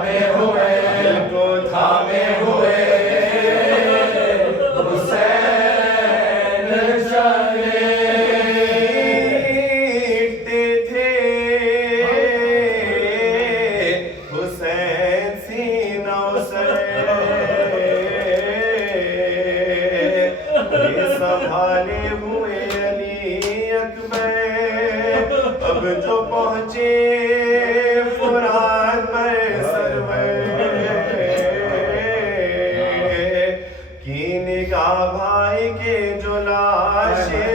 थामे हुए, दिल को थामे हुए हुसैन चले। मीटते थे हुसैन सीनों से, ये संभाले हुए अली अकबर, अब जो पहुंचे फुरात पर सरवर की निगाह भाई के जो लाशें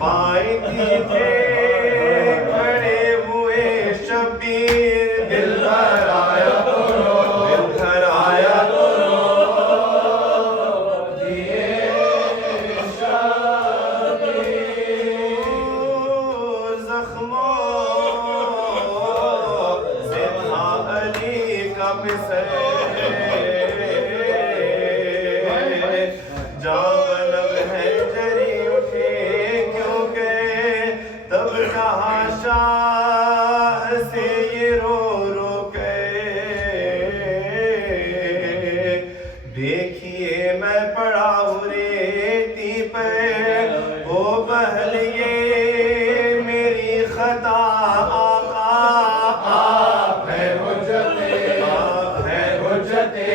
पाई थे खड़े हुए शबीर, दिल भर आया तो रो, दिल भर आया तो रो, दिए शबीर जख्मों से था अली का मिसर, जावलब है जरी उठे क्यों गए, तब कहा शाह से ये रो रो गए। देखिए मैं पड़ा हूँ रेती पे, वो बहल ये मेरी खता, आका आप है हुज्जते, आप है हुज्जते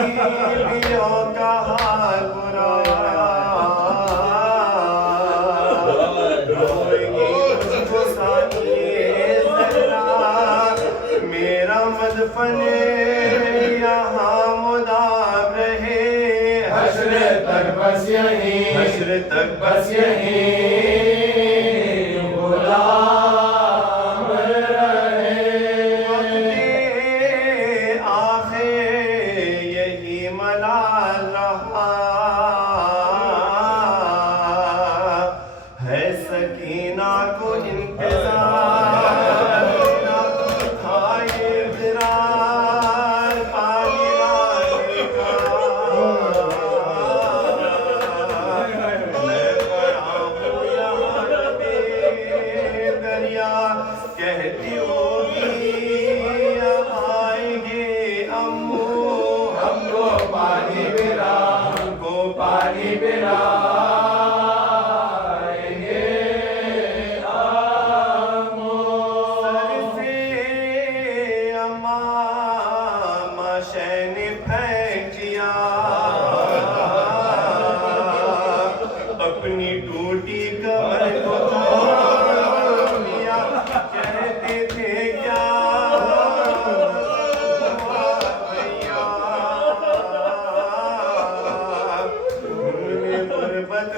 बीवियों का हाल बुरा, रोएगी मुझको सानिए ज़रा, मेरा मदफन यहाँ मुदाब रहे, हश्र तक बस यहीं, हश्र तक बस यहीं गुलाम रहे। मलाल रहा है सकीना को इंतजार, था इक़रार पानी लाने का, मैं पड़ा हूँ यहाँ दरिया, कहती होगी अब आएंगे अम्मू, हमको पानी बिना, हमको पानी बिना आएंगे अम्मू। सर से अम्मा शैन फेंक दिया, अपनी टूटी कमर को थाम लिया, कहते थे क्या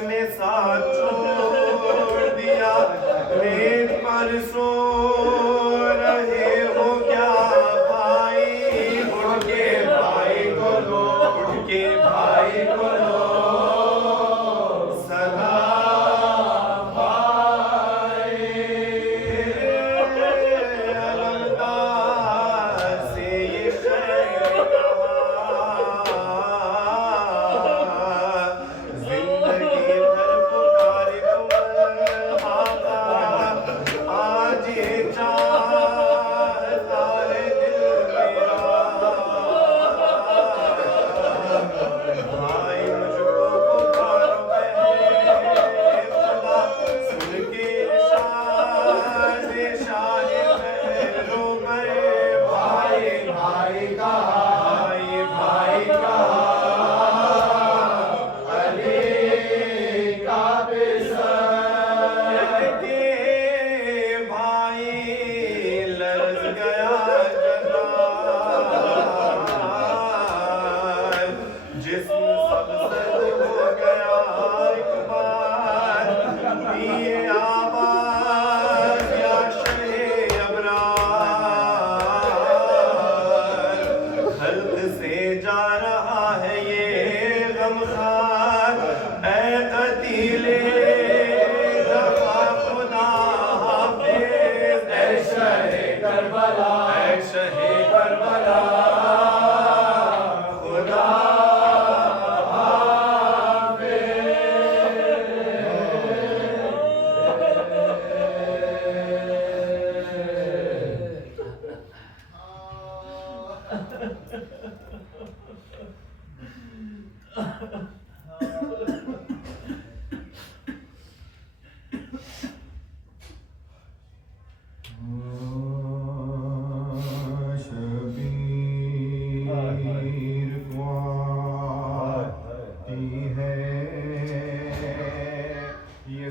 में साथ छोड़ दिया, रेत पर सो रहे हो क्या भाई, उठ के भाई को लो, उठ के भाई को लो सलाम भाई। अलमदार से ये खैर जिंदगी भर पुकारे तुम आका, आज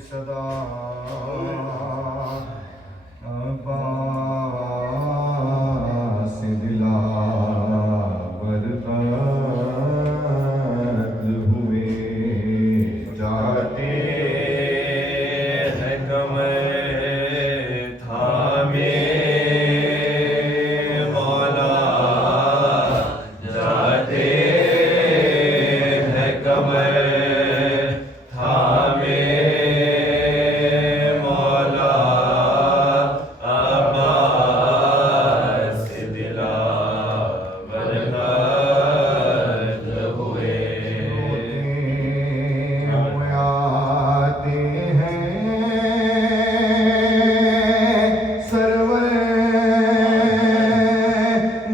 सदा अब्बास दिलावर कत्ल हुए जाते हैं कमर थामे मौला जाते हैं कमर थामे मौला अब्बास दिलावर कत्ल हुए आते हैं सरवर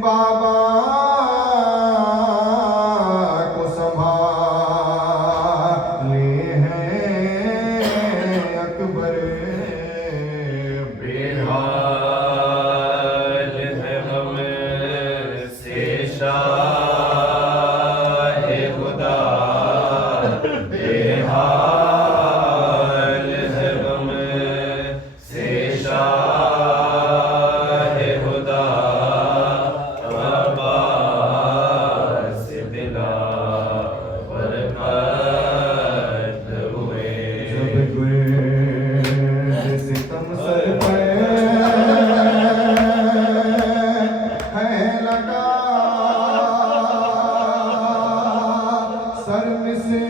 बाबा को संभाले हैं अकबर बेहाल है हम से शाहे खुदा बेहाल है हम से शाहे खुदा अब्बास दिलावर कत्ल हुए जब गुर्द सितम सर पर है लगा सर से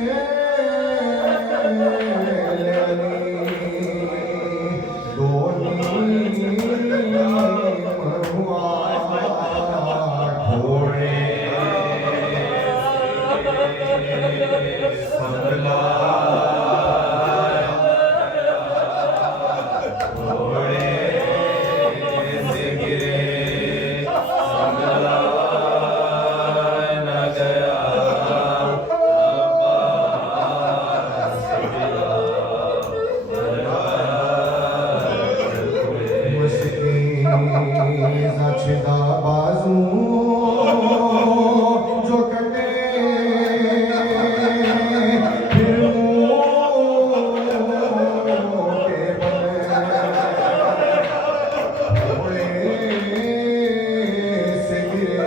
बाजू जो कटे फिर के बने से गिरे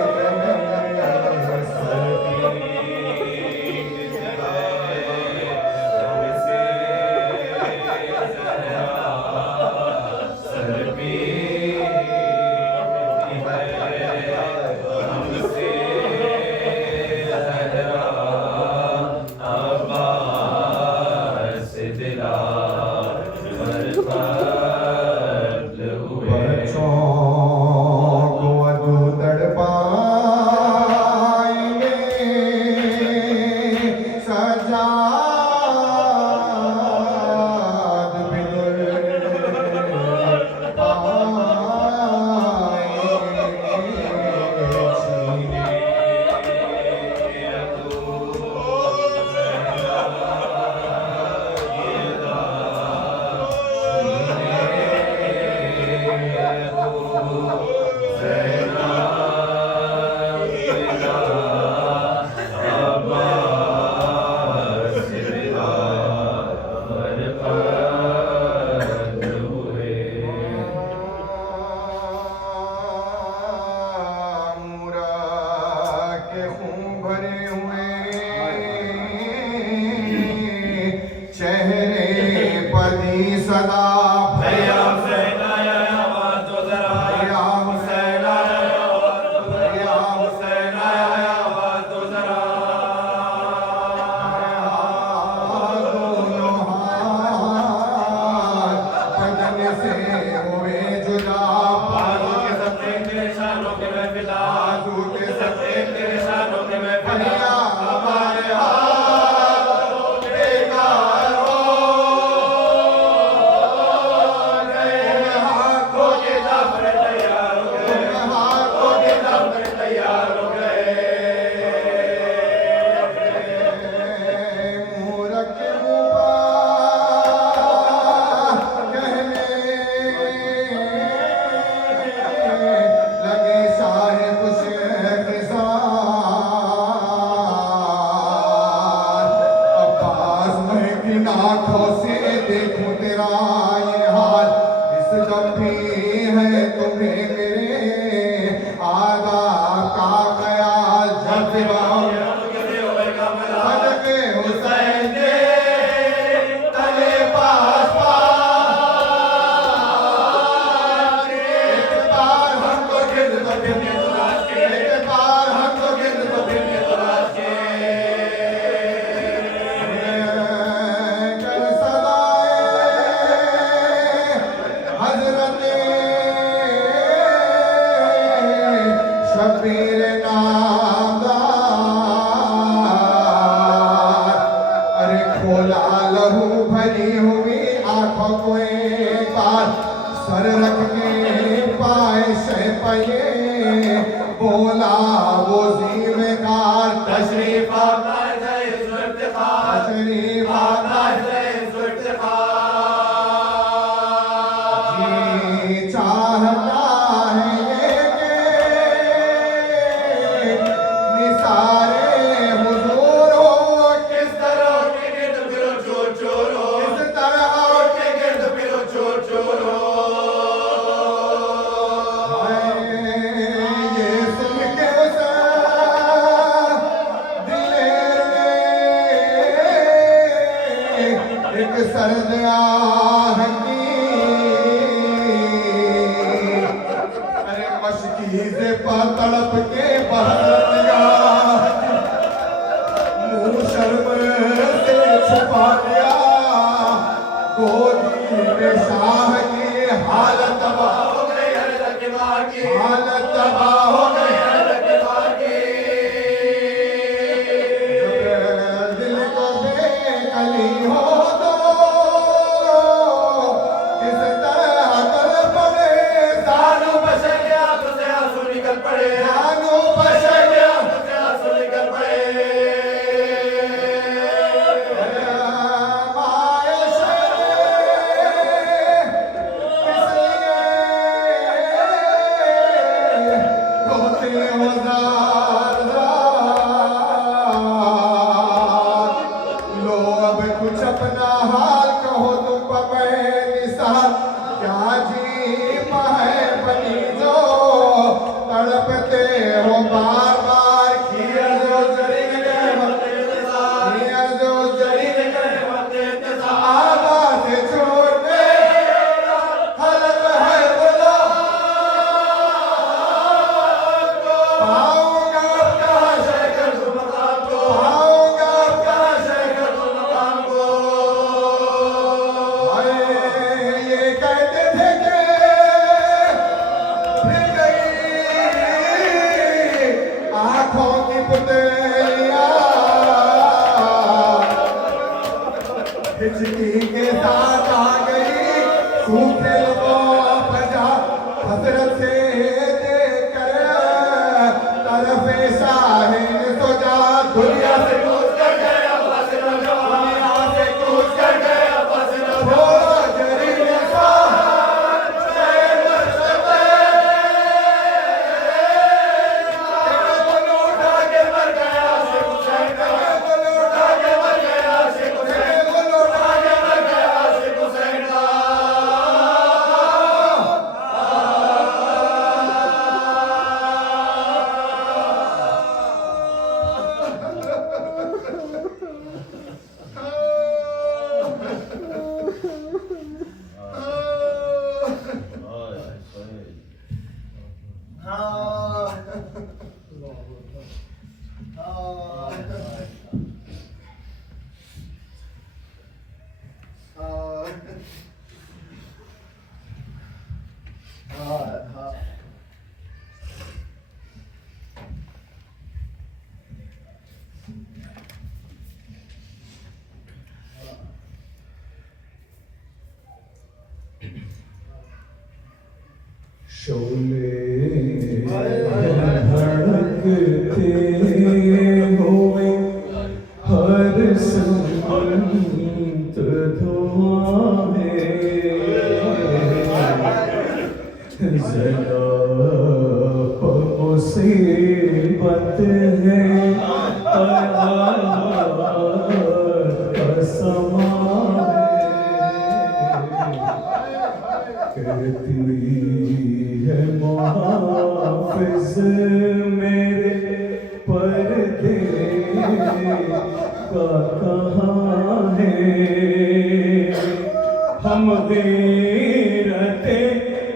सदा भैया हुसैन आया आवाज दो जरा भैया हुसैन आया आवाज दो जरा भैया हुसैन आया आवाज दो जरा दोनों हाथ बदन से हुए जुदा बाजू के सत्ते तेरे शानों के मैं फिदा बाजू के सत्ते तेरे शानों के मैं फिदा हमारे हाथ बेकार हो गए को एक बार सर रख के पाए से पये बोला वो ज़िम्मेदार तशरीफ आता है जय इफ्तिखार तशरीफ आता है जय इफ्तिखार जी चाहता है ये कि निसारे हुजूर हो किस तरह के गिर्द फिरो चोर चोर हो किस तरह के गिर्द फिरो चोर चोर हो ये सुन के उस दिलेर ने एक सर्द आह की अरे मशकीज़ पर तड़प के बहर दिया मुँह शर्म से छुपा लिया गोदी में शाह की हालत तबाह हो गई है रकीबा की हालत तबाह हो गई है रकीबा की दिल को बेकली हो तो इस तरह कर पड़े जानू बशर के आंखों से आंसू निकल पड़े जानू बशर बशर के आंखों से आंसू निकल पड़े कुछ अपना हाल कहो तुम पपे निसार क्या जी है बनी जो तड़पते हो बार बार खीर जो जरी गए खीर जो जरी गए आवाज छोड़ के हलक है बोलो पाऊंगा कहाँ शेखर तुम मकाम को पाऊंगा कहाँ शेखर तुम मकाम को ये कहते थे कि फिर गई आंखों की पुतलियां हिचकी के साथ आ गई सूखे लोगों पर जा हसरत से देखकर तरफे शाहीन तो जा दुनिया से कूद कर गए अब्बास नौजवान दुनिया से कूद कर गए अब्बास नौजवान छोड़ो जरीन सा उठा के मर गया आशिक हुसैन उठा के मर गया आशिक हुसैन उठा के मर गया आशिक हुसैन शोले धड़कते हुए हर संत धुआं जरा मुसीबत है समा कहती है मुहाफिज मेरे पर्दे का कहाँ है हम गैरते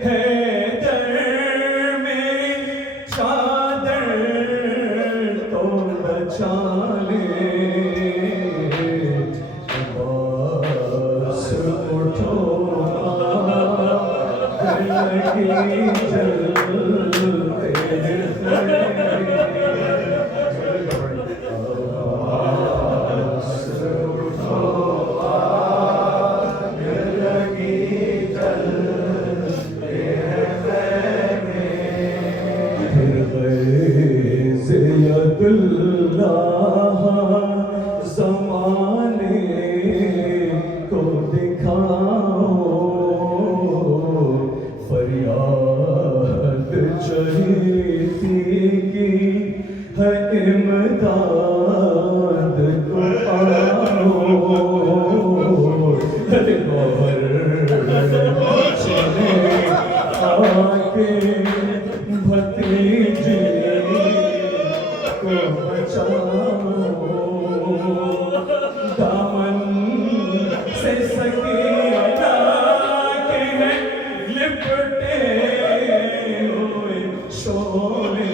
हैदर मेरी चादर तो बचा ले बस उठो लगी जलते आके भतीजे को बचाओ, दामन से सकीना के हैं लिपटे हुए शोले।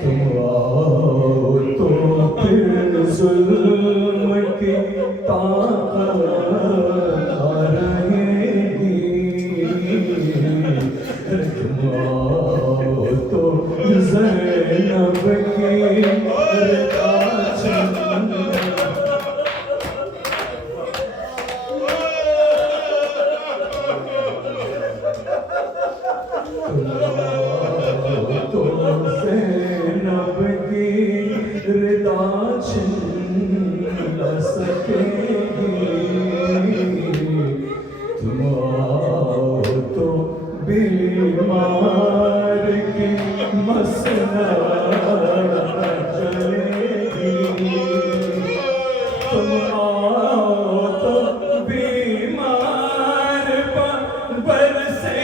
तुम आओ तो फिर जुल्म की ताकत आ रहेगी। तुम आओ तो ज़ैनब की रिदा तो ज़ैनब की रिदा छिन न सकेगी। तुम आओ तो बीमार की मसनद चलेगी। तुम आओ तो बीमार बरसे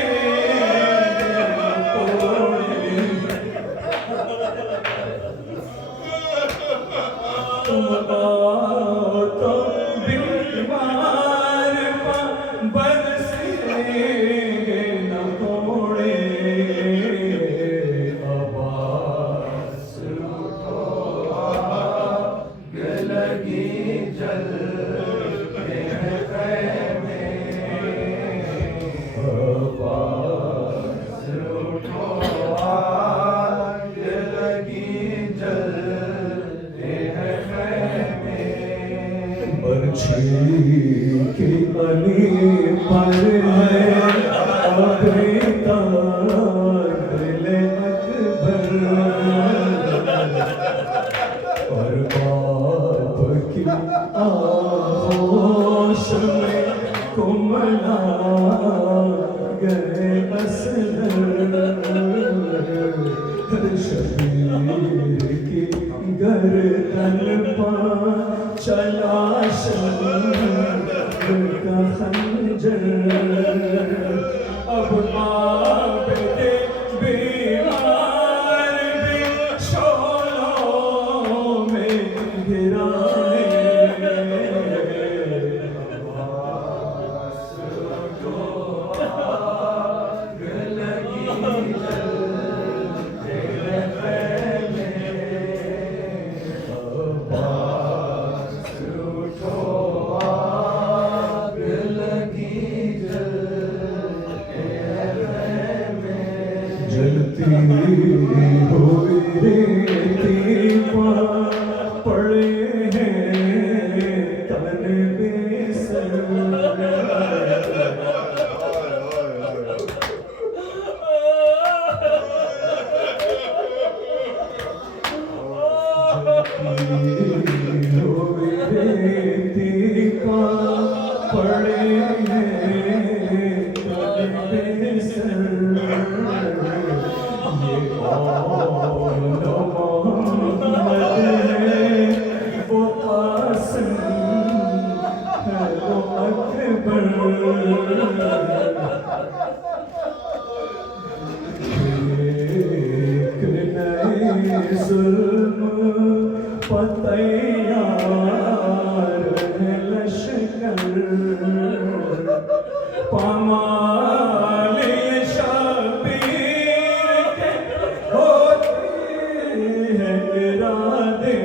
तुम आओ तो बीमार बरसेंगे न कोड़े। आवाज़ उठो आग लगी जलते हैं ख़ैमे। आवाज़ उठो आग लगी जलते हैं बर्छी की अली पर है अभी तक दिल अकबर। और बाप की आगोश में कुमला गए असगर। शबीर की गर्दन पर चला शंकर का खंजर। अब आबिदे बीमार भी शोलों में गिरा है। आवाज़ उठो आग लगी जलते हैं ख़ैमे। आवाज़ उठो आग लगी जलते हैं ख़ैमे। जलती हुई रेती पर पड़े हैं तन बेसर। रेती पर पड़े हैं तन बेसर। ये कौन मोहम्मद है वो कासिम है वो अकबर। एक नए जुल्म तैयार है लश्कर। पामाले शबीर के होते हैं इरादे।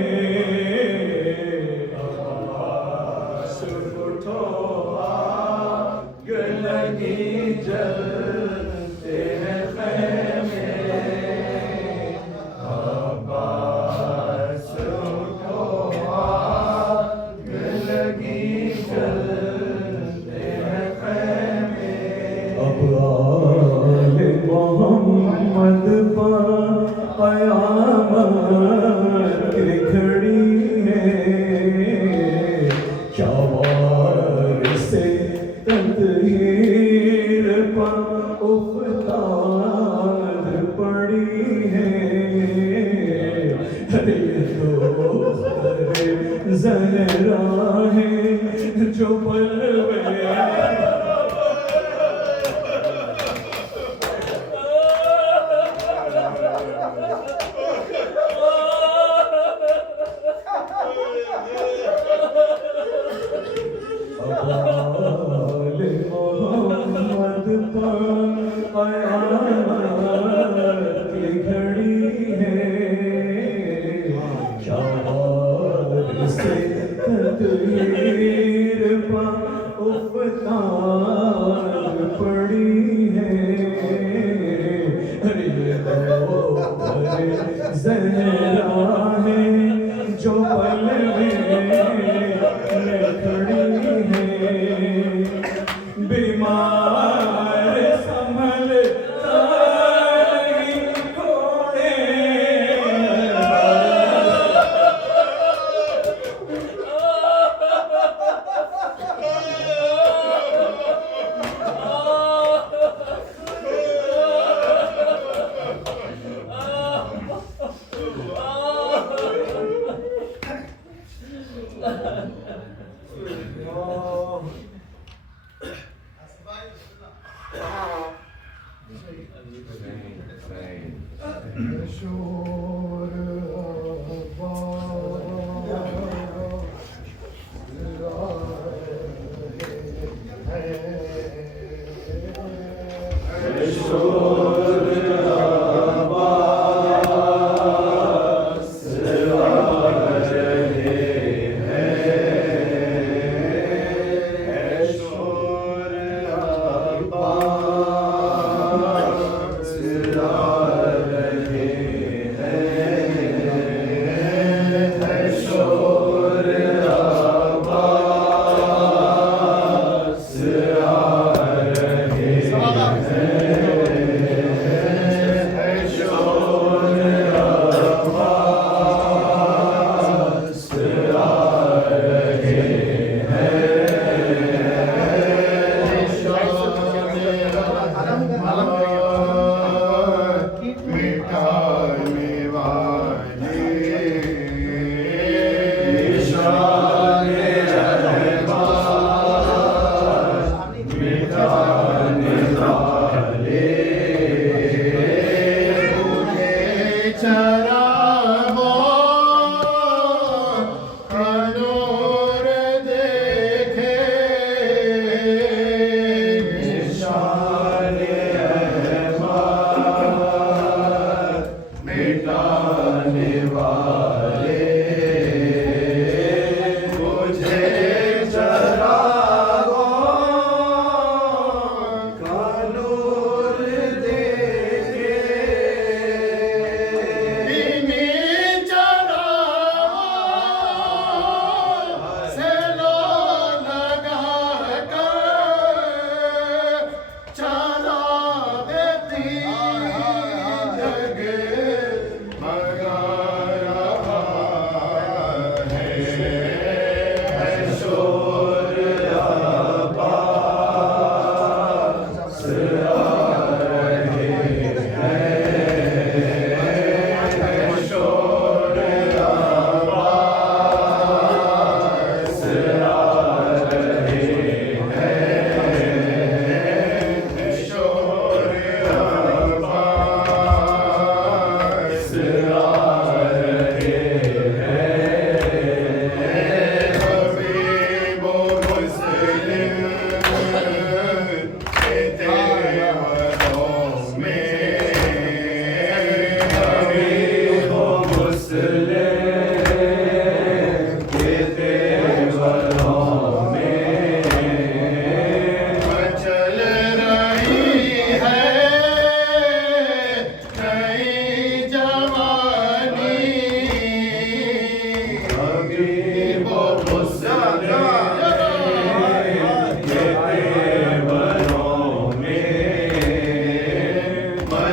आवाज़ उठो आग लगी जलते हैं ख़ैमे। आवाज़ उठो आग लगी जलते हैं ख़ैमे। अब आले मोहम्मद पर आया क़यामत खड़ी है क्या वार से तदहीर पर उफ़तार पड़ी है अरे ये तो ज़हरा है जो पल में अबाल मोहम्मद पर क़यामत खड़ी है क्या वार से तदहीर पर उफ़तार पड़ी है अरे ये तो ज़हरा है जो पल में खड़ी है बीमार संभलता नहीं कोने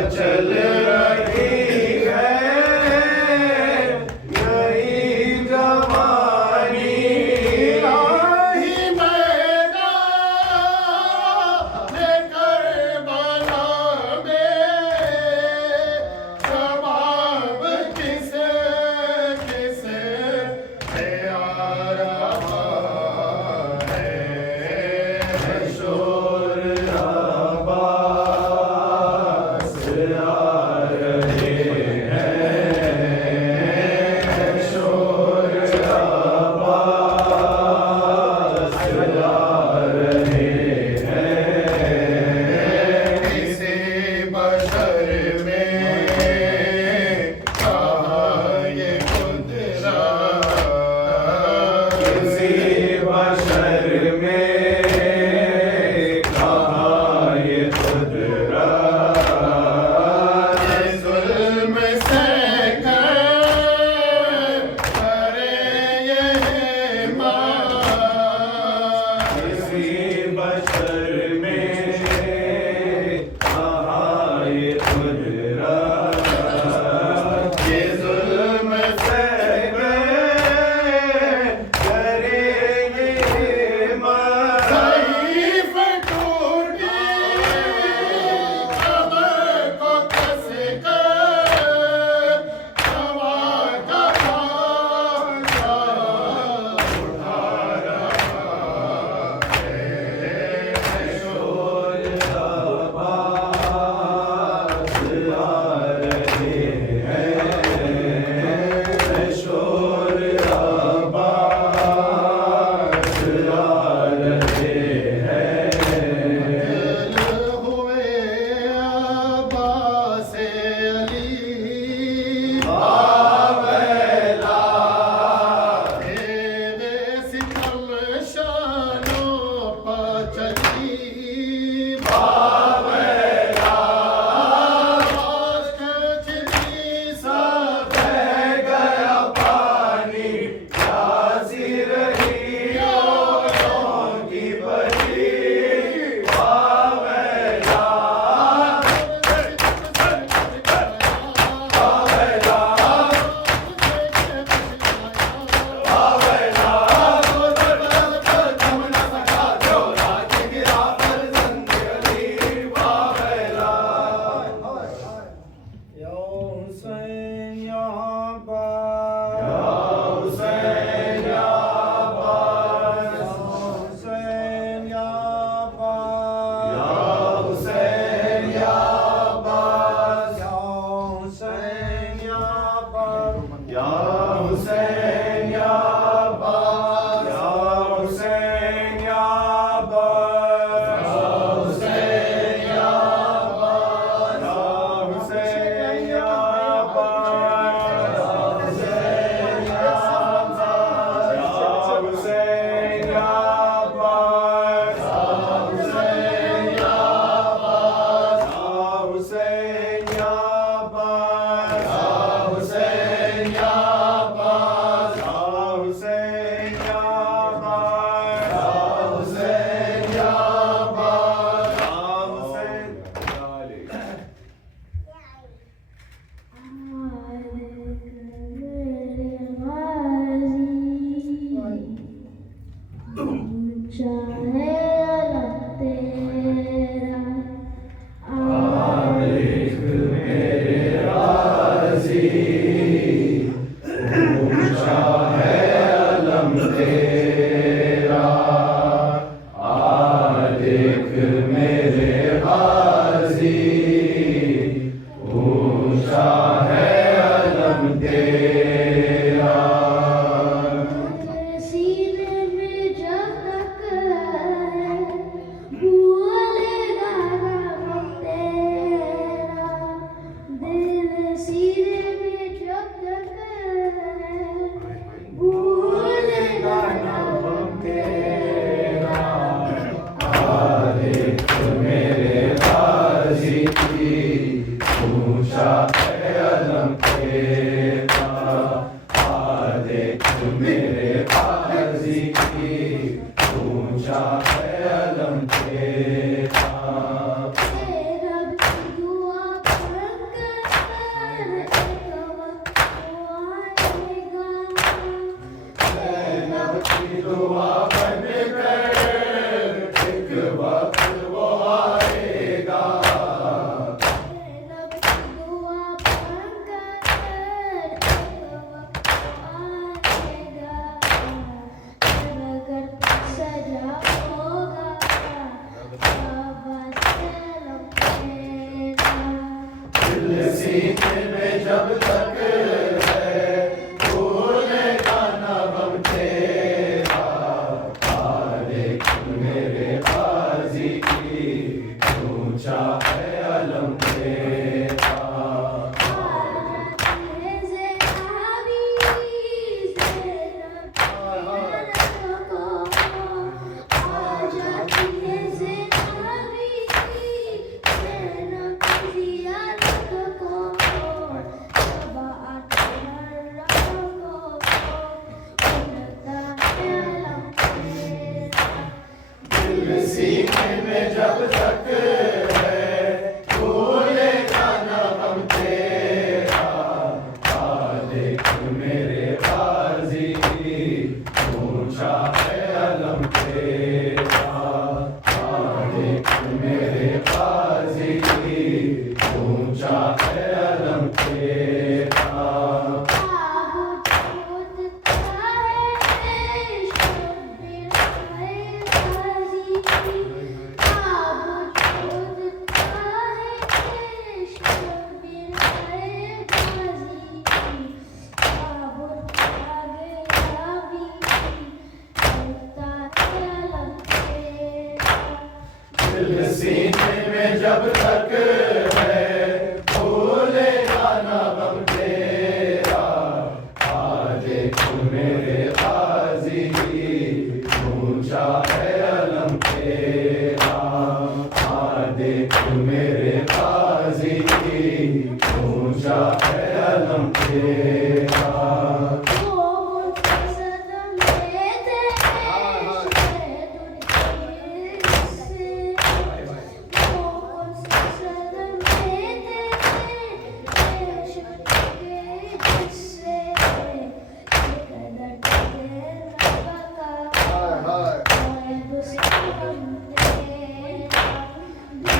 चल रही है या हुसैन या अब्बास, या हुसैन या अब्बास, या हुसैन या अब्बास, या हुसैन या अब्बास, या हुसैन या अब्बास, या हुसैन या अब्बास, या हुसैन या अब्बास, या हुसैन या अब्बास, या हुसैन या अब्बास, या हुसैन या अब्बास, या हुसैन ऊंचा है अलम तेरा, सीने में जब तक है भूलेगा नाम तेरा, दिल सीने में जब तक है भूलेगा नाम तेरा। तेरा भी दुआ पढ़कर एक वक्त आएगा, तेरा भी दुआ बनकर एक वक्त वो आएगा, तेरा भी दुआ पढ़कर एक वक्त आएगा, जब अगर सजा होगा आवाज़ सलाम तेरा। दिल सीने में जब तक है भूलेगा ना गम तेरा, तारीख मेरे गाजी की ऊंचा है अलम तेरा। दिल सीने में जब तक है भूलेगा ना गम तेरा, तारीख मेरे गाजी की ऊंचा है अलम तेरा, तारीख मेरे गाजी की ऊंचा है अलम तेरा। दिल सीने में जब तक है भूलेगा ना गम तेरा, तारीख मेरे गाजी की ऊंचा है अलम तेरा, तारीख मेरे गाजी की ऊंचा है अलम तेरा।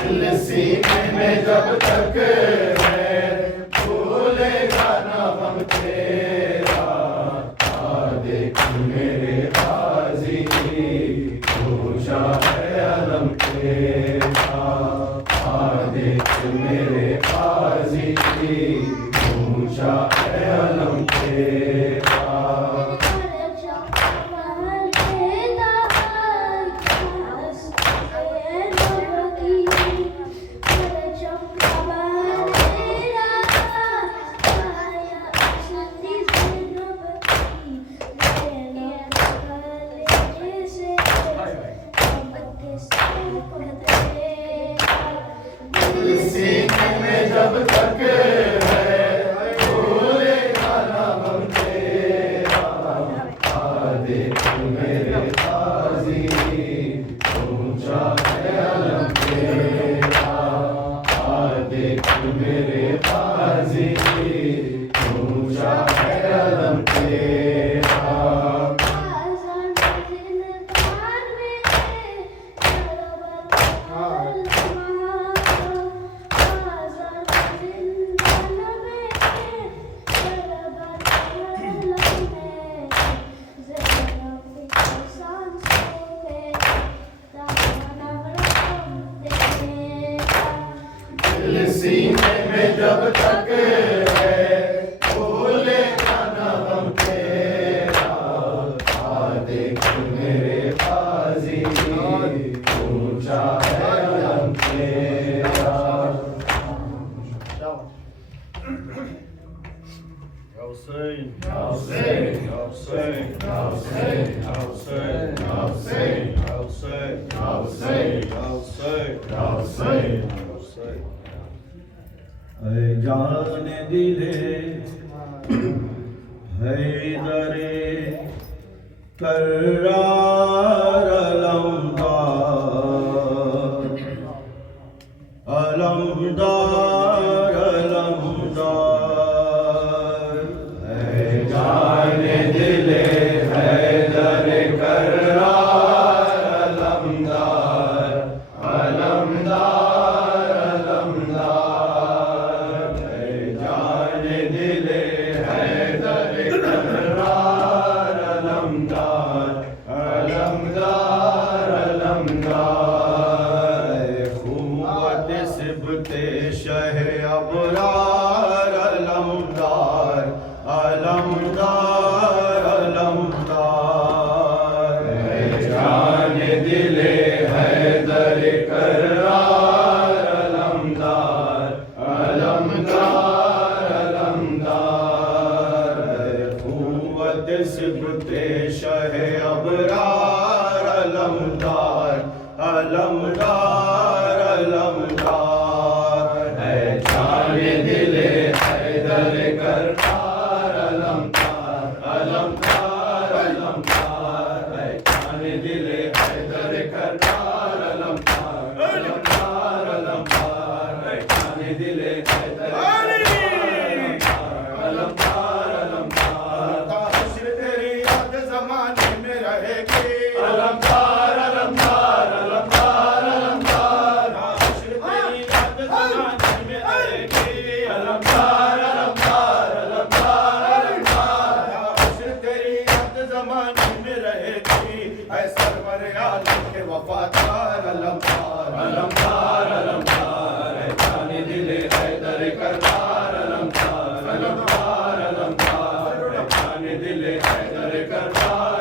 दिल सीने में जब तक है भूलेगा ना गम तेरा, तारीख मेरे गाजी की ऊंचा है अलम तेरा, तारीख मेरे गाजी की ऊंचा है अलम तेरा। ऊंचा है अलम तेरा। आज़ान जिन पार में सरवर आज़ान जिन बन में सरवर ज़रा सांसों पे ताना रकम देगा। दिल सीने में जब तक है बोलेगा न गम तेरा। आ देख मेरे काजी ऊंचा है अलम तेरा। Hussein, Hussein, Hussein, Hussein, Hussein, Hussein, Hussein, Hussein, Hussein, Hussein, Hussein. है जान दिले हैदरे कर्रार अलमदार अलमदार अलमदार है जान दिले हैदर कर्रार अलमदार अलमदार अलमदार। है जान दिले हैदर कर्रार अलमदार अलमदार अलमदार। खूबत सिबते शह अबरार अलमदार अलमदार अलमदार है जान दिले हैदर कर्रार अलमदार अलमदार अलमदार। खूबत सिबते शह अबरार अलमदार अलमदार अलमदार है जान दिले हैदर कर्रार अलमदार अलमदार अलमदार। है जान दिले हैदर कर्रार अलमदार अलमदार अलमदार। है जान दिले हैदर अलमदार अलमदार। ताशिर तेरी याद ज़माने में रहेगी। अलमदार अलमदार अलमदार अलमदार। ताशिर तेरी याद ज़माने में रहेगी। अलमदार अलमदार अलमदार अलमदार। ताशिर तेरी याद ज़माने में रहेगी। ऐ सरवर आलम के वफादार अलमदार अलमदार अलमदार। है जान दिले हैदर कर्रार अलमदार अलमदार अलमदार। है जान दिले हैदर कर्रार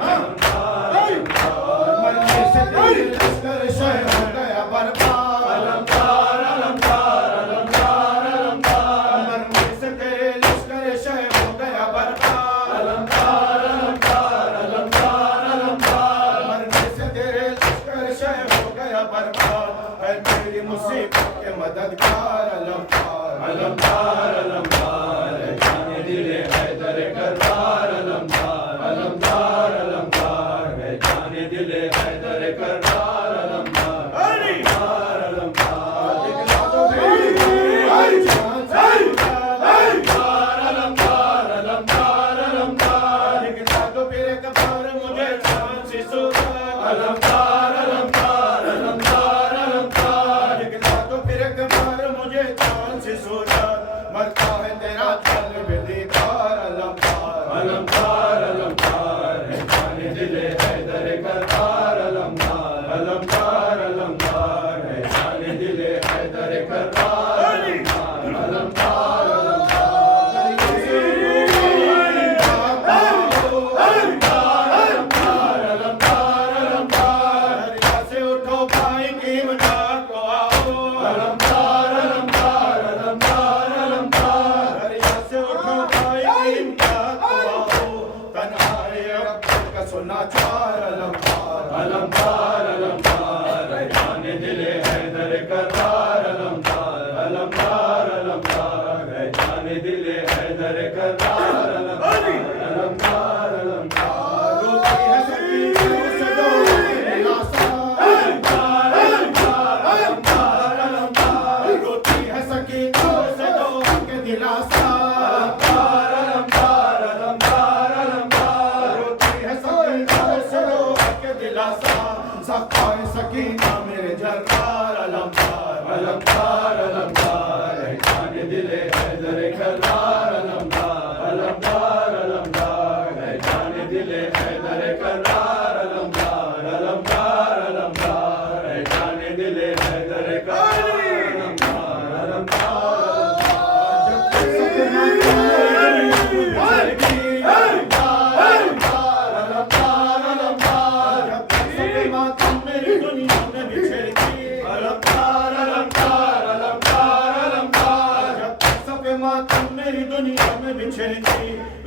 अलमदार अलमदार। मरने से तेरे लश्कर शह हो गया बर्बाद। अलमदार अलमदार अलमदार अलमदार। मरने से तेरे लश्कर शह हो गया बर्बाद। अलमदार अलमदार अलमदार अलमदार। मरने से तेरे लश्कर शह हो गया बर्बाद। है तेरी मुसीबत के मददगार अलमदार अलमदार अलमदार। है जान दिले हैदर कर्रार अलमदार अलमदार अलमदार। है जान दिले हैदर कर्रार अलमदार अलमदार अलमदार। दिखला दो मेरी जान से अलमदार अलमदार अलमदार अलमदार। दिखला दो मेरे कबार मुझे जान से सूरत। अलमदार अलमदार अलमदार अलमदार। दिखला दो मेरे कबार मुझे जान से सूरत।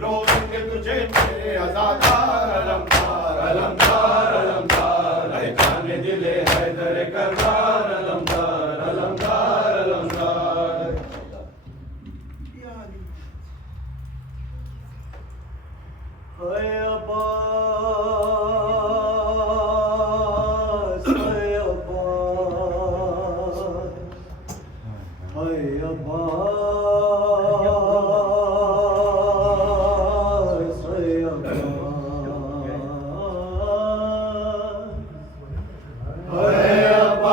रोएंगे तुझे मेरे अज़ादार अलमदार अलमदार अलमदार ऐ जाने दिले हैदर कररार अलमदार अलमदार अलमदार हाय अब्बास हाय अब्बास हाय अब्बास हाय अब्बास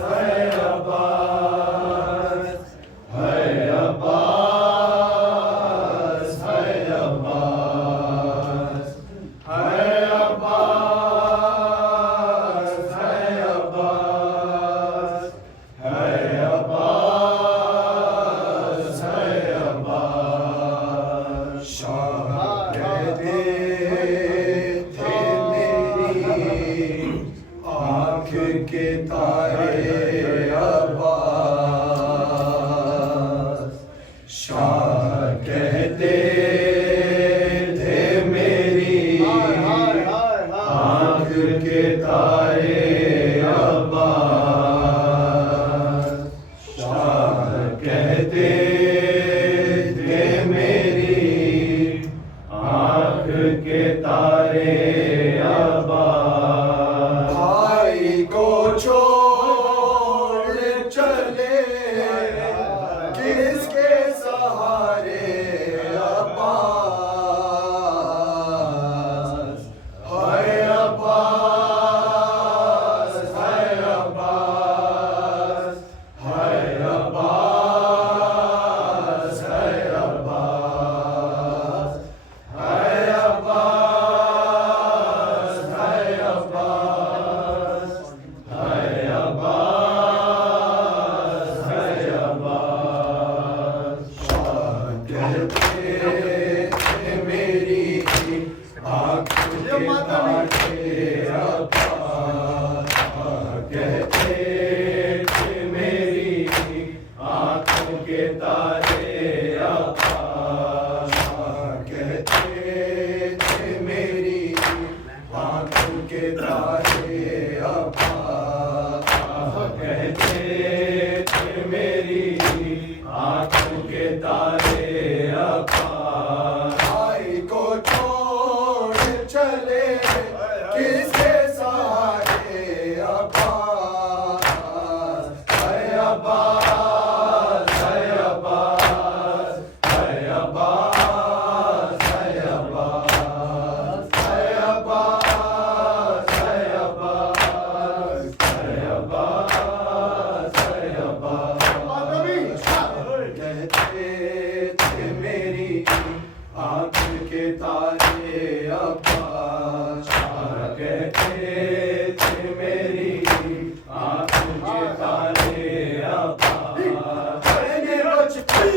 हाय अब्बास हाय अब्बास हाय अब्बास हाय अब्बास हाय अब्बास हाय अब्बास हाय अब्बास हाय अब्बास शाह कहते थे मेरी आँख के तारे अब्बास शाह कहते थे मेरी आँख के तारे अब्बास शाह कहते थे मेरी आँख के तारे अब्बास भाई को छोड़ चले किसके सहारे अब्बास हाय अब्बास हाय अब्बास हाय अब्बास हाय अब्बास हाय अब्बास हाय अब्बास हाय अब्बास हाय अब्बास शाह कहते थे मेरी आँख के तारे अब्बास शाह कहते थे मेरी आँखों के तारे अब्बास शाह कहते थे मेरी आँखों के तारे अब्बास शाह कहते थे मेरी आँखों के तारे अब्बास भाई को छोड़ चले किसके सहारे अब्बास हाय अब्बास हाय अब्बास हाय अब्बास हाय अब्बास हाय अब्बास हाय अब्बास हाय अब्बास हाय अब्बास कहते थे मेरी आँख के तारे अब्बास शाह कहते थे मेरी आँख के तारे अब्बास मैंने बचपन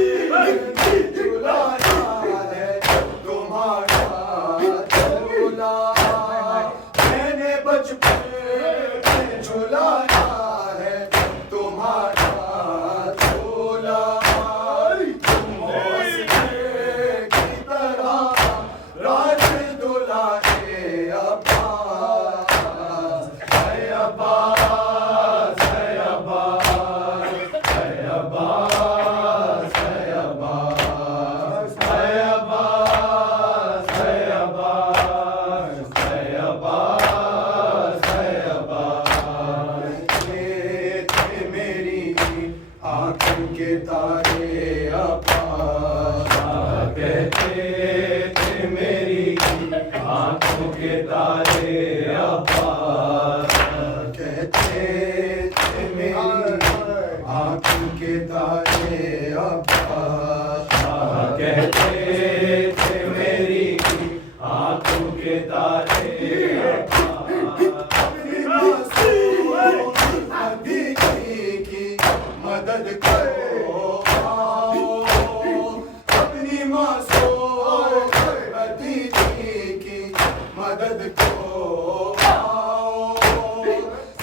झुलाया है तुम्हारा झूला मैंने बचपन झुलाया है तुम्हारा झूला तुम की तरह राज दुलारे अब्बास हाय अब्बास हाय अब्बास हाय अब्बास हाय अब्बास हाय अब्बास हाय अब्बास हाय अब्बास हाय अब्बास थे मेरी आँखों के तारे अब्बास शाह कहते थे मेरी आँखों के तारे अब्बास कहते थे मेरी आँखों के तारे अब्बास शाह कहते थे मेरी आँखों के तारे की मदद करो अपनी मासूम भतीजी की मदद को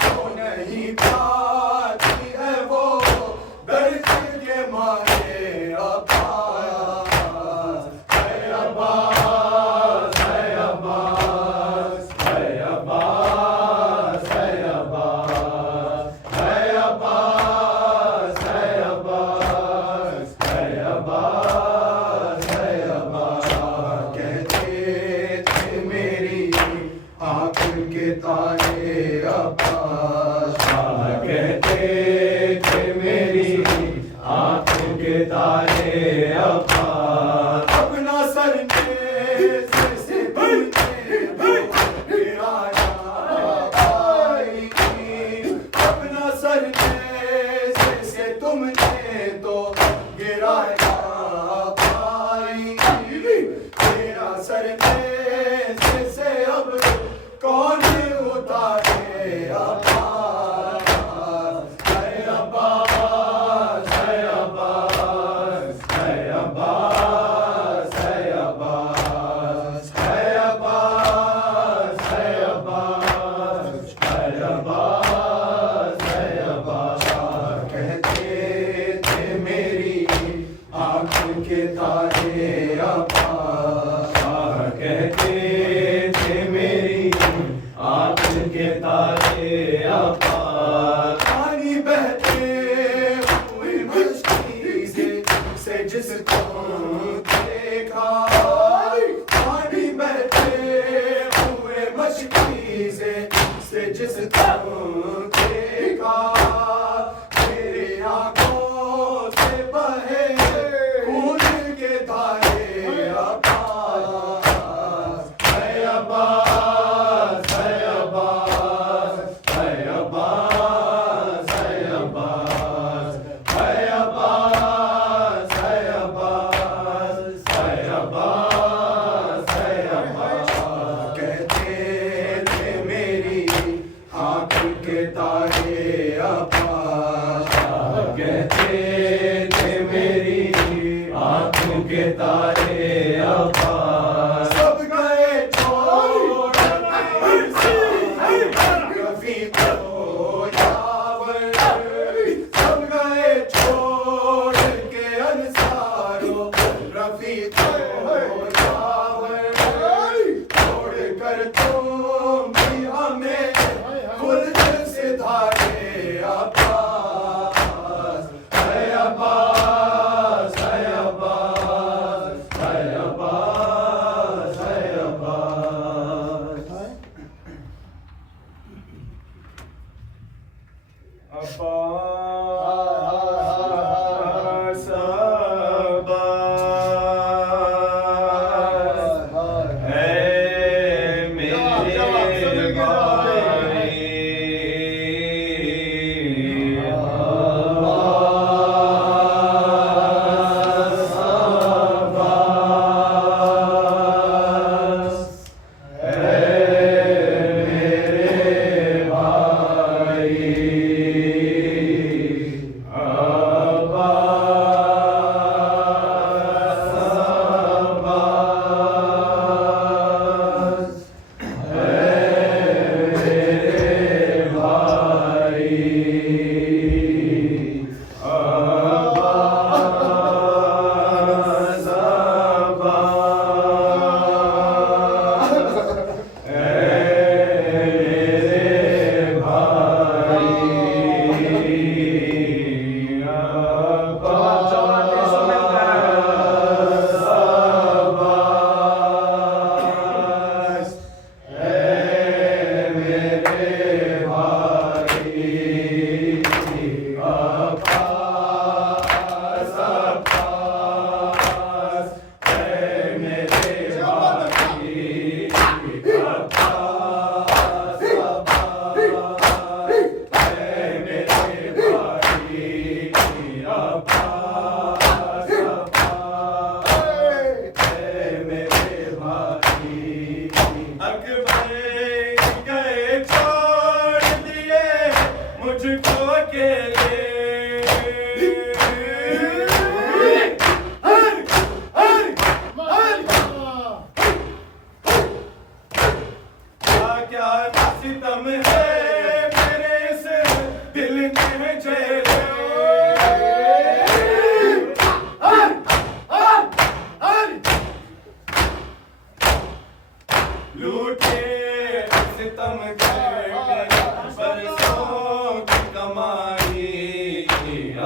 तो नहीं पाती है वो दर्द के मारे अब्बास अब्बास है अब्बास। कहते थे मेरी आँख के तारे अब्बास। कहते थे मेरी आँख के तारे अब्बास। अपना सर ने से गिराया भाई। अपना सर ने से तुमने तो गिराया भाई। तेरा सर ने से अब कौन उतारे अब्बास। है अब्बास है अब्बास है अब्बास है अब्बास है अब्बास है अब्बास है अब्बास है अब्बास। कहते थे मेरी आँख के तारे अब्बास। कहते थे मेरी आँख के तारे अब्बास। पानी बहते हुए मस्ती से जिसको देखा। पानी बहते हुए मस्ती से जिसको देखा। तेरे आँखों से बहे खून के धारे अब्बास। है अब्बास है अब्बास है अब्बास है अब्बास है अब्बास है अब्बास है अब्बास है अब्बास। कहते थे मेरी आँख के तारे अब्बास। कहते थे मेरी आँख के तारे अब्बास। सब गए छोड़ रफ़ी को यावर। सब गए छोड़ के अंसारो रफ़ी को यावर। छोड़ कर तुम भी हमें खुद से धारे अब्बास। है अब्बास है अब्बास है अब्बास है अब्बास। अब्बास अब्बास है मेरे भाई।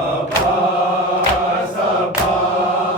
अब्बास अब्बास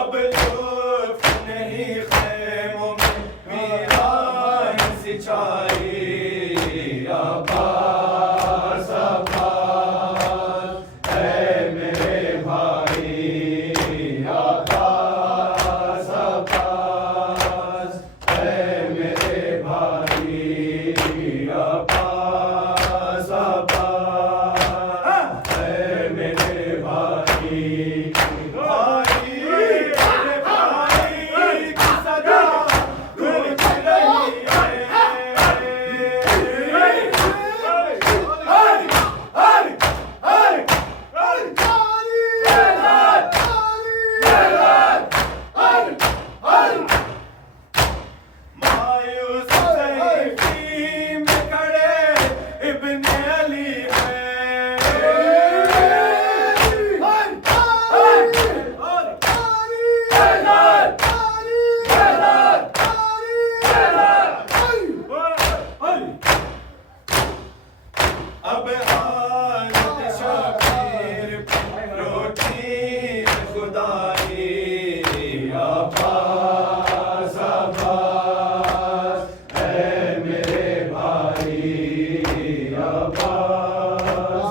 अब लुत्फ नहीं ख़ैमों में वीरान सी छाई अब्बास अब्बास ऐ मेरे भाई अब्बास अब्बास ऐ मेरे भाई अब्बास अब्बास ऐ मेरे भाई भाई मेरे भाई की सदा गूंज रही है मायूस सैफी में खड़े इब्ने अली अब हालत शबीर रोटी खुदाई अब्बास अब्बास ऐ मेरे भाई अब्बास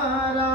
वफादाराम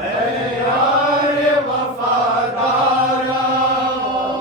ऐ यार वफादाराम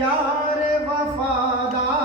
यार वफादाराम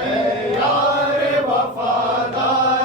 ऐ यार वफादाराम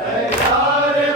ऐ यार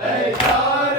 ऐ यार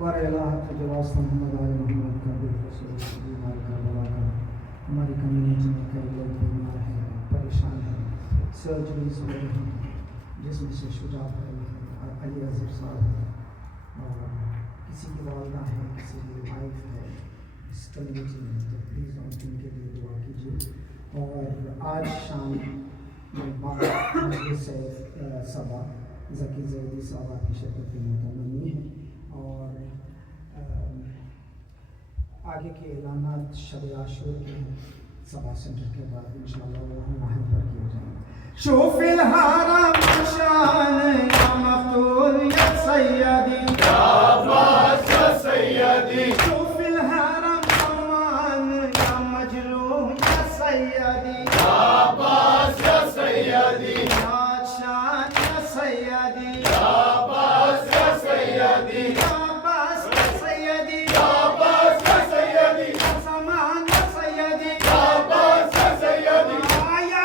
बारगाह तजवाज़ मोहम्मद आल मोहम्मद का बेकसूर बीमार करबला का हमारी कम्युनिटी में कई लोग बीमार हैं, परेशान हैं, सर्जरीज हो रही हैं, जिसमें से शुजात अली अज़हर साहब है और किसी की वालदा है, किसी की वाइफ है इस कम्युनिटी में, तो प्लीज़ उनके लिए दुआ कीजिए। और आज शाम मजलिस सबा ज़की ज़ैदी साहब की शिरकत मुतमनी है और आगे के ऐलानात शब आशूर के सबा सेंटर के बाद इंशाअल्लाह वो हम वहाँ पर किए जाएंगे। शोफिल हाराम शान या मफ्तूल या सैयदी या अब्बास या सैयदी शोफिल हाराम समान या मजरूह या सैयदी या अब्बास या सैयदी या शान या सैयदी या अब्बास या सैयदी या अब्बास या सैयदी या अब्बास या सैयदी या समान या सैयदी या अब्बास या सैयदी आया